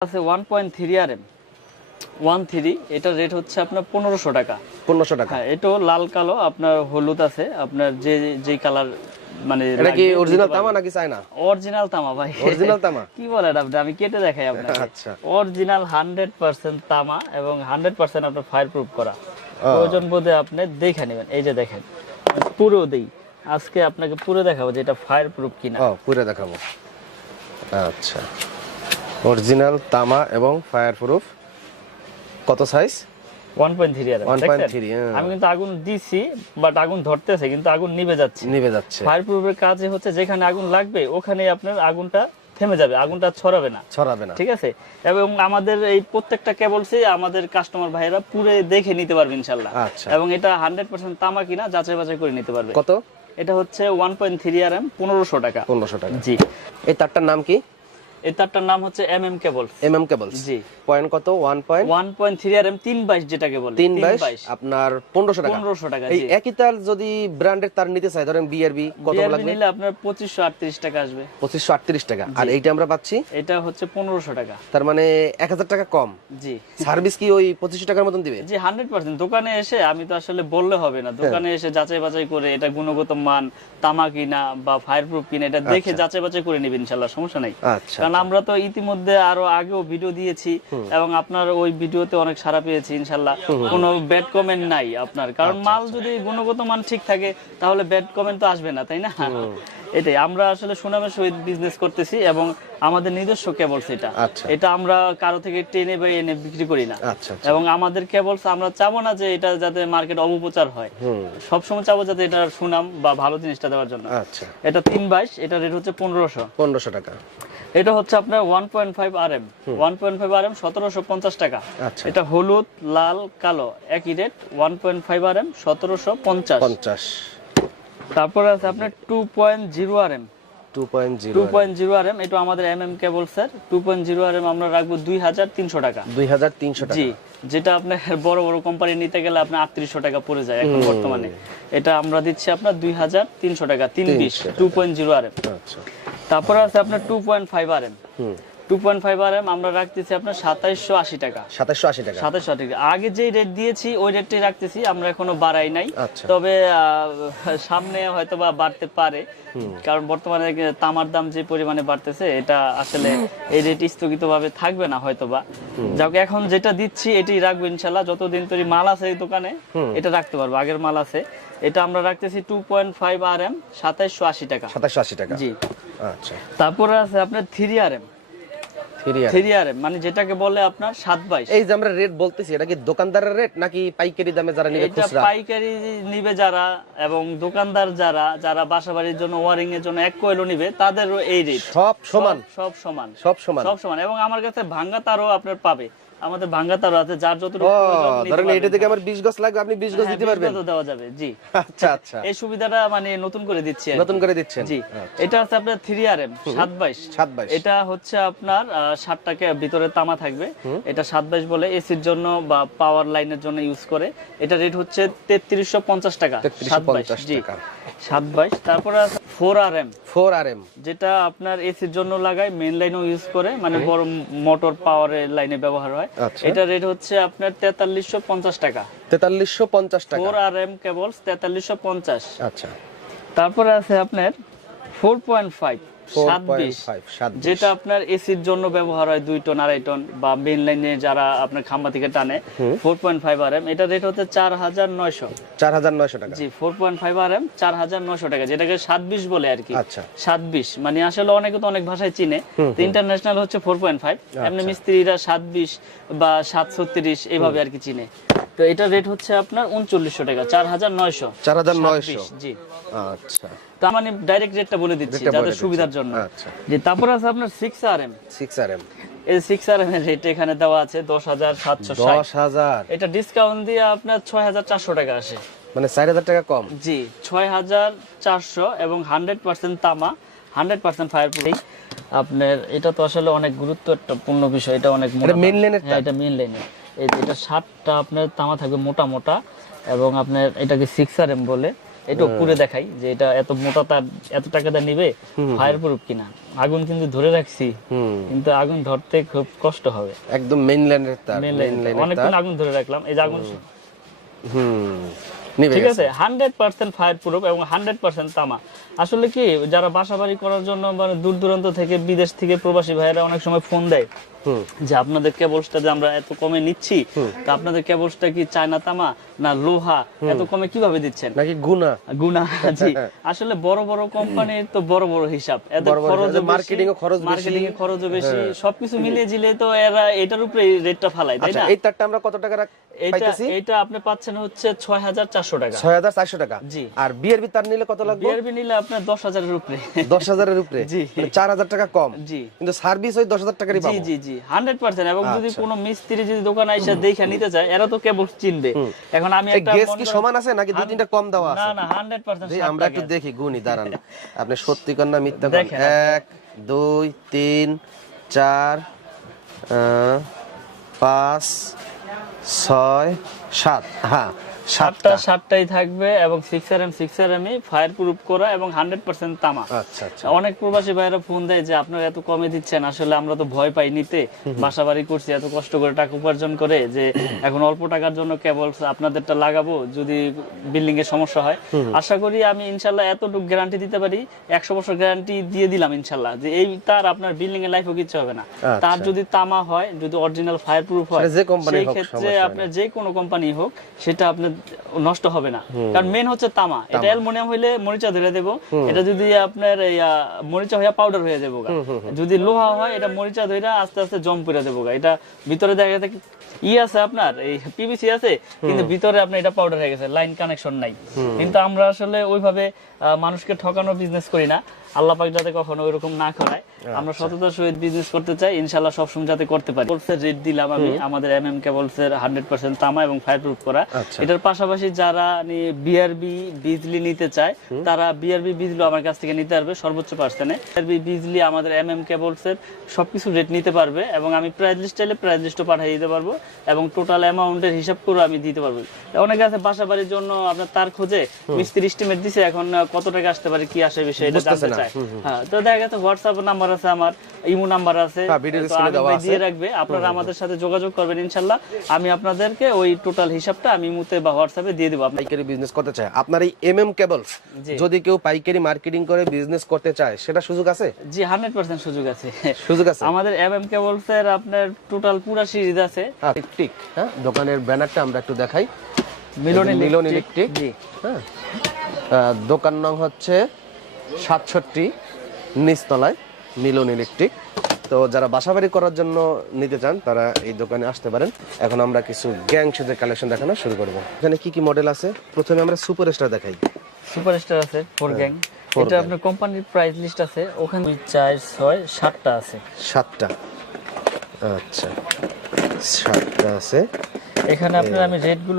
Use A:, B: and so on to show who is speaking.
A: আছে one point three R M one three এটার rate হচ্ছে আপনার পনেরোশো টাকা।
B: পনেরোশো টাকা।
A: হ্যাঁ এটাও লাল কালো আপনার হলুদ আছে আপনার যে যে কালার মানে
B: এটা কি অরিজিনাল তামা নাকি চায়না?
A: অরিজিনাল তামা ভাই।
B: অরিজিনাল তামা?
A: কি বলেন আপনি? আমি কেটে দেখাই আপনাকে।
B: আচ্ছা।
A: অরিজিনাল হান্ড্রেড পার্সেন্ট তামা এবং হান্ড্রেড পার্সেন্ট আপনার ফায়ার প্রুফ করা প্রয়োজন বোধে আপনি দেখে নেবেন। এই যে দেখেন পুরো দেই। আজকে আপনাকে পুরো দেখাবো যে এটা ফায়ার প্রুফ কিনা
B: পুরো দেখাবো। আচ্ছা। অরিজিনাল তামা এবং ফায়ার প্রুফ কত সাইজ
A: ওয়ান পয়েন্ট থ্রি আর
B: 1.3, হ্যাঁ।
A: আমি কিন্তু আগুন দিছি বাট আগুন ধরতেছে কিন্তু আগুন নিভে যাচ্ছে।
B: নিভে যাচ্ছে।
A: ফায়ার প্রুফের কাজে হচ্ছে যেখানে আগুন লাগবে ওখানে আপনার আগুনটা থেমে যাবে আগুনটা ছড়াবে না।
B: ছড়াবে না।
A: ঠিক আছে? এবং আমাদের এই প্রত্যেকটা কেবলসে আমাদের কাস্টমার ভাইয়েরা পুরো দেখে নিতে পারবে ইনশাল্লাহ
B: আচ্ছা।
A: এবং এটা হান্ড্রেড পার্সেন্ট তামা কিনা যাচাই বাছাই করে নিতে পারবে।
B: কত?
A: এটা হচ্ছে one point three R M পনেরোশো টাকা।
B: পনেরোশো টাকা।
A: জি।
B: এই তারটার নাম কি?
A: এই তারটার নাম হচ্ছে কেবল
B: কেবলস।
A: জি।
B: পয়েন্ট কত?
A: যেটাকে বলে
B: তিন বাইশ? আপনার পনেরোশো টাকা।
A: টাকা
B: এই একই তার যদি ব্র্যান্ডের তার নিতে চাই ধরেন বিআরবি কত লাগবে?
A: নিলে আপনার পঁচিশশো আটত্রিশ টাকা আসবে।
B: পঁচিশশো আটত্রিশ টাকা। আর এইটা আমরা পাচ্ছি?
A: এটা হচ্ছে টাকা।
B: তার মানে এক হাজার টাকা কম।
A: জি।
B: সার্ভিস কি ওই পঁচিশশো টাকার মতন দিবে?
A: জি হান্ড্রেড পার্সেন্ট। দোকানে এসে আমি তো আসলে বললে হবে না। দোকানে এসে যাচাই বাছাই করে এটা গুণগত মান তামা কিনা বা ফায়ার প্রুফ কিনা এটা দেখে যাচাই বাছাই করে নিবেন ইনশাল্লাহ সমস্যা নাই।
B: আচ্ছা।
A: কারণ আমরা তো ইতিমধ্যে আরও আগেও ভিডিও দিয়েছি এবং আপনার ওই ভিডিওতে অনেক সারা পেয়েছি ইনশাল্লাহ। কোনো ব্যাড কমেন্ট নাই আপনার। কারণ
B: আচ্ছা,
A: মাল যদি গুণগত মান ঠিক থাকে তাহলে ব্যাড কমেন্ট তো আসবে না তাই না? এটাই আমরা আসলে সুনামের সহিত বিজনেস করতেছি এবং আমাদের নিজস্ব কেবলস এটা।
B: আচ্ছা।
A: এটা আমরা কারও থেকে টেনে বা এনে বিক্রি করি না।
B: আচ্ছা আচ্ছা।
A: এবং আমাদের কেবলস আমরা চাবো না যে এটা যাতে মার্কেট অপপ্রচার হয়। সবসময় চাবো যাতে এটা সুনাম বা ভালো জিনিসটা দেওয়ার জন্য।
B: আচ্ছা।
A: এটা তিন বাইশ এটা রেট হচ্ছে পনেরোশো।
B: পনেরোশো টাকা।
A: এটা হচ্ছে আপনার one point five R M one point five R M সতেরোশো পঞ্চাশ টাকা।
B: আচ্ছা।
A: এটা হলুদ লাল কালো একই rate one point five R M সতেরোশো পঞ্চাশ।
B: পঞ্চাশ।
A: তারপরে আছে আপনার two point zero R M
B: two point
A: two point zero R M এটা আমাদের M M cable sir two point zero R M আমরা রাখব দুই হাজার তিনশো টাকা।
B: দুই হাজার তিনশো টাকা।
A: জি যেটা আপনার বড় বড় কোম্পানি নিতে গেলে আপনার আটত্রিশশো টাকা পড়ে যায় এখন বর্তমানে। এটা আমরা দিচ্ছি আপনার দুই হাজার তিনশো টাকা তিন বিশ two point zero R M
B: আচ্ছা।
A: তারপরে আছে আপনার two point five R M two point five R M আমরা রাখতেছি আপনার সাতাইশশো আশি টাকা।
B: সাতাশশো আশি টাকা।
A: সাতাইশশো টাকা। আগে যেই রেট দিয়েছি ওই রেটটাই রাখতেছি আমরা এখনও বাড়াই নাই।
B: আচ্ছা।
A: তবে সামনে হয়তো বা বাড়তে পারে। কারণ বর্তমানে তামার দাম যে পরিমাণে বাড়তেছে এটা আসলে এই রেট স্থগিত ভাবে থাকবে না হয়তো বা যাক এখন যেটা দিচ্ছি এটাই রাখব ইনশাল্লাহ। যতদিন তৈরি মাল আছে এই দোকানে এটা রাখতে পারব। আগের মাল আছে। এটা আমরা রাখতেছি two point five R M সাতাইশশো আশি টাকা।
B: সাতাশশো আশি টাকা।
A: জি।
B: আচ্ছা।
A: তারপরে আছে আপনার three R M
B: three R
A: M মানে যেটাকে বলে আপনার সাত বাইশ।
B: এই যে আমরা রেট বলতেছি এটা কি দোকানদারের রেট নাকি পাইকারি দামে যারা নিবে
A: এটা পাইকারি নিবে যারা এবং দোকানদার যারা যারা বাসা বাড়ির জন্য ওয়ারিং এর জন্য এক কয়েলও নিবে তাদেরও এই রেট।
B: সব সমান?
A: সব সমান।
B: সব সমান?
A: সব সমান। এবং আমার কাছে ভাঙ্গা তারও আপনার পাবে। আমাদের ভাঙ্গা তারও আছে যার যতটুকু
B: ধরেন। এটা থেকে আমার বিশ গজ লাগবে আপনি বিশ গজ
A: হ্যাঁ,
B: দিতে পারবেন।
A: গজও দেওয়া যাবে জি।
B: আচ্ছা আচ্ছা।
A: এই সুবিধাটা মানে নতুন করে দিচ্ছি
B: নতুন করে দিচ্ছেন।
A: জি। এটা হচ্ছে আপনার থ্রি আর এম সাত বাইশ
B: সাত বাইশ
A: এটা হচ্ছে আপনার ষাট টাকা ভিতরে তামা থাকবে। এটা সাত বাইশ বলে এসির জন্য বা পাওয়ার লাইনের জন্য ইউজ করে। এটা রেট হচ্ছে তেত্রিশশো পঞ্চাশ টাকা সাত বাইশ
B: 3350
A: জি।
B: টাকা।
A: সাত বাইশ তারপরে four R M
B: four R M
A: যেটা আপনার এসির জন্য লাগায় মেন লাইনও ইউজ করে মানে বড় মোটর পাওয়ারের লাইনে ব্যবহার হয়।
B: আচ্ছা।
A: এটা রেট হচ্ছে আপনার তেতাল্লিশশো পঞ্চাশ টাকা।
B: তেতাল্লিশশো পঞ্চাশ টাকা।
A: ফোর আর এম কেবলস তেতাল্লিশশো পঞ্চাশ।
B: আচ্ছা।
A: তারপরে আছে আপনার ফোর পয়েন্ট ফাইভ যেটা আপনার এসির জন্য ব্যবহার হয় দুই টন আড়াই টন বা মেন লাইনে যারা আপনার খাম্বা থেকে টানে four point five R M এটা রেট হচ্ছে চার হাজার নয়শো।
B: চার হাজার নয়শো টাকা।
A: জি four point five R M চার হাজার নয়শো টাকা যেটাকে সাত বিশ বলে আর কি।
B: আচ্ছা।
A: সাত বিশ মানে আসলে অনেকে তো অনেক ভাষায় চিনে। ইন্টারন্যাশনাল হচ্ছে ফোর পয়েন্ট ফাইভ
B: আচ্ছা।
A: এমনি মিস্ত্রিরা সাত বিশ বা সাত ছত্রিশ এভাবে আর কি চিনে। তো এটা রেট হচ্ছে আপনার উনচল্লিশশো টাকা চার হাজার নয়শো।
B: চার হাজার নয়শো
A: জি।
B: আচ্ছা।
A: তার মানে ডাইরেক্ট রেটটা বলে দিচ্ছি যাদের সুবিধার জন্য।
B: আচ্ছা।
A: যে তারপর আছে আপনার six R M
B: six R M
A: এই সিক্স আর এম এর রেট এখানে দেওয়া আছে দশ হাজার সাতশো
B: দশ হাজার।
A: এটা ডিসকাউন্ট দিয়ে আপনার ছয় হাজার চারশো টাকা আসে।
B: মানে চার হাজার টাকা কম?
A: জি ছয় হাজার চারশো এবং হান্ড্রেড পার্সেন্ট তামা হান্ড্রেড পার্সেন্ট ফায়ার প্রুফ আপনার এটা তো আসলে অনেক গুরুত্বপূর্ণ বিষয় এটা অনেক
B: এর
A: হ্যাঁ এটা মেন লাইনে এটা সাতটা আপনার তামা থাকবে মোটা মোটা এবং আপনার এটাকে সিক্স আর এম বলে এটা পুরে দেখাই যে এটা এত মোটা তার এত টাকা দিয়ে নিবে ফায়ার প্রুফ কিনা। আগুন কিন্তু ধরে রাখছি কিন্তু আগুন ধরতে খুব কষ্ট হবে।
B: একদম মেইন লাইনের তার মেইন লাইনের
A: অনেকক্ষণ
B: তার।
A: আগুন ধরে রাখলাম এই যে আগুন
B: হুম।
A: ঠিক আছে হান্ড্রেড পার্সেন্ট ফায়ার প্রুফ এবং হান্ড্রেড পার্সেন্ট তামা। আসলে কি যারা বাসা বাড়ি করার জন্য মানে দূর দূরান্ত থেকে বিদেশ থেকে প্রবাসী ভাইয়েরা অনেক সময় ফোন দেয় যে আপনাদের কেবলসটা যে আমরা এত কমে নিচ্ছি তা আপনাদের কেবলসটা কি চায়না তামা না লোহা? এত কমে কীভাবে দিচ্ছেন?
B: নাকি গুনা?
A: গুনা জি। আসলে বড় বড় কোম্পানির তো বড় বড় হিসাব। এদের খরচ
B: marketing ও খরচ বেশি। হ্যাঁ।
A: মার্কেটিং এ খরচ বেশি। সবকিছু মিলিয়ে জিলে তো এরা এটার উপরে রেটটা ফালায় তাই
B: আচ্ছা
A: না?
B: এই তারটা আমরা কত টাকা রাখ-
A: এটা এটা আপনি পাচ্ছেন হচ্ছে ছয় হাজার চারশো টাকা।
B: ছয় হাজার চারশো টাকা?
A: জি।
B: আর বিআরবি তার নিলে কত লাগবে?
A: বিআরবি নিলে আপনার দশ হাজারের উপরে।
B: দশ হাজারের উপরে?
A: জি।
B: মানে চার হাজার টাকা কম।
A: জি।
B: কিন্তু সার্ভিস ওই দশ হাজার টাকারই পাবো।
A: জি জি। হান্ড্রেড পার্সেন্ট এবং যদি
B: আচ্ছা।
A: কোনো মিস্ত্রি যদি দোকানে এসে দেখে নিতে চায় এরা তো কেবল চিনবে। এখন আমি একটা
B: কি সমান আছে নাকি দুই তিনটা কম দেওয়া আছে?
A: না পার্সেন্ট
B: জি, আমরা একটু দেখি গুনি দাঁড়ান। আপনি সত্যি কর না মিথ্যা তিন চার আহ, পাঁচ ছয় সাত। হ্যাঁ।
A: সাতটা।
B: সাতটা
A: সাতটাই থাকবে এবং six R M six R M fire proof করা এবং হান্ড্রেড পার্সেন্ট তামা।
B: আচ্ছা আচ্ছা
A: অনেক প্রবাসী ভাইরা ফোন দেয় যে আপনারা এত কমে দিচ্ছেন আসলে আমরা তো ভয় পাই নিতে। বাসা বাড়ি করছি এত কষ্ট করে টাকা উপার্জন করে যে এখন অল্প টাকার জন্য কেবল আপনাদেরটা লাগাবো যদি বিল্ডিং এর সমস্যা হয়। আশা করি আমি ইনশাল্লাহ এতটুকু গ্যারান্টি দিতে পারি। একশো বছর গ্যারান্টি দিয়ে দিলাম ইনশাল্লাহ যে এই তার আপনার বিল্ডিং এর লাইফও কিচ্ছু হবে না।
B: আচ্ছা।
A: তার যদি তামা হয় যদি অরিজিনাল ফায়ার প্রুফ হয় সেই ক্ষেত্রে আপনার যে কোনো কোম্পানি হোক সেটা আপনার নষ্ট হবে না। কারণ মেন হচ্ছে তামা। এটা অ্যালুমিনিয়াম হইলে মরিচা ধরে দেবো। এটা যদি আপনার মরিচা হইয়া পাউডার হয়ে যাব যদি লোহা হয় এটা মরিচা ধরে আস্তে আস্তে জম করে দেবো এটা ভিতরে দেখা যাচ্ছে ই আছে আপনার এই পিভিসি আছে কিন্তু ভিতরে আপনার এটা পাউডার হয়ে গেছে লাইন কানেকশন নাই। কিন্তু আমরা আসলে ওইভাবে মানুষকে ঠকানোর বিজনেস করি না। আল্লাহ পাক যাতে কখনো ওইরকম না করায়। আমরা সততার সহিত বিজনেস করতে চাই ইনশাল্লাহ সবসময় যাতে করতে পারি। কেবলসের রেট দিলাম আমি আমাদের এম এম কেবলসের হান্ড্রেড পার্সেন্ট তামা এবং ফায়ার প্রুফ করা।
B: আচ্ছা।
A: এটার পাশাপাশি যারা বিআরবি বিজলি নিতে চায় তারা বিআরবি বিজলি আমার কাছ থেকে নিতে পারবে সর্বোচ্চ পার্সেন্টে বিআরবি বিজলি আমাদের এম এম কেবলসের সবকিছু রেট নিতে পারবে এবং আমি প্রাইস লিস্ট চাইলে প্রাইস লিস্টও পাঠিয়ে দিতে পারব এবং টোটাল অ্যামাউন্টের হিসাব করে আমি দিতে পারব। অনেকে আছে বাসা বাড়ির জন্য আপনার তার খোঁজে মিস্ত্রি এস্টিমেট দিছে এখন কত টাকা আসতে পারে কি আসে বিষয় চায় হ্যাঁ তো দেখা গেছে হোয়াটসঅ্যাপ নাম্বার আছে আমার ইমো নাম্বার আছে।
B: হ্যাঁ।
A: দিয়ে রাখবে আপনারা আমাদের সাথে যোগাযোগ করবেন ইনশাল্লাহ। আমি আপনাদেরকে ওই টোটাল হিসাবটা আমি মুতে বা হোয়াটসঅ্যাপে দিয়ে দেবো
B: পাইকারি বিজনেস করতে চায়। আপনার এই এম এম কেবলস যদি কেউ পাইকারি মার্কেটিং করে বিজনেস করতে চায় সেটা সুযোগ আছে?
A: জি হান্ড্রেড পার্সেন্ট সুযোগ আছে।
B: সুযোগ আছে?
A: আমাদের এম এম কেবলস এর আপনার টোটাল পুরা সিরিজ আছে।
B: হ্যাঁ, ঠিক হ্যাঁ দোকানের ব্যানারটা আমরা একটু দেখাই।
A: মিলন
B: মিলন
A: ইলেকট্রিক জি।
B: হ্যাঁ। দোকান নং হচ্ছে সাতষট্টি নিচতলায় মিলন ইলেকট্রিক। তো যারা বাসাবাড়ি করার জন্য নিতে চান তারা এই দোকানে আসতে পারেন। এখন আমরা কিছু গ্যাং শুধু কালেকশন দেখানো শুরু করব। এখানে কি কি মডেল আছে? প্রথমে আমরা সুপার স্টার দেখাই।
A: সুপারস্টার আছে ফোর গ্যাং
B: হ্যাঁ,
A: এটা আপনার কোম্পানির প্রাইস লিস্ট আছে ওখানে দুই চার ছয় সাতটা আছে।
B: সাতটা। আচ্ছা সাতটা আছে।
A: এখানে আপনার আমি রেটগুলো